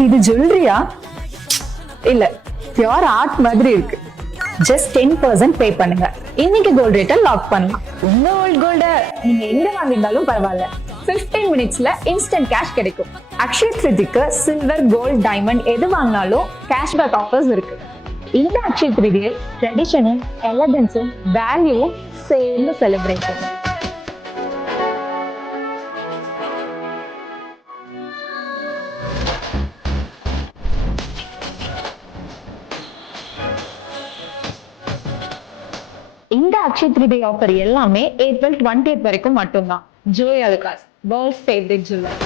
இது ஜுவல்லரியா? இல்ல, pure art மாதிரி இருக்கு. ஜஸ்ட் 10% பே பண்ணுங்க. இன்னைக்கு கோல்ட் ரேட்டை லாக் பண்ணலாம். உங்க ஓல்ட் கோல்ட நீங்க எங்க வாங்கியிருந்தாலும் பரவாயில்ல, 15 மினிட்ஸ்ல இன்ஸ்டன்ட் கேஷ் கிடைக்கும். அக்ஷய திருதிக்கு சில்வர், கோல்ட், டைமண்ட் எது வாங்கினாலும் கேஷ்பேக் ஆஃபர்ஸ் இருக்கு. இந்த அக்ஷய திருதியை ட்ரெடிஷனும் எலகன்ஸும் வேல்யூவும் சேர்ந்து செலிப்ரேட் பண்ணும். இந்த அக்ஷய திருதி ஆஃபர் எல்லாமே ஏப்ரல் 20 வரைக்கும் மட்டும்தான். Joy Alukkas, world's favourite jeweller.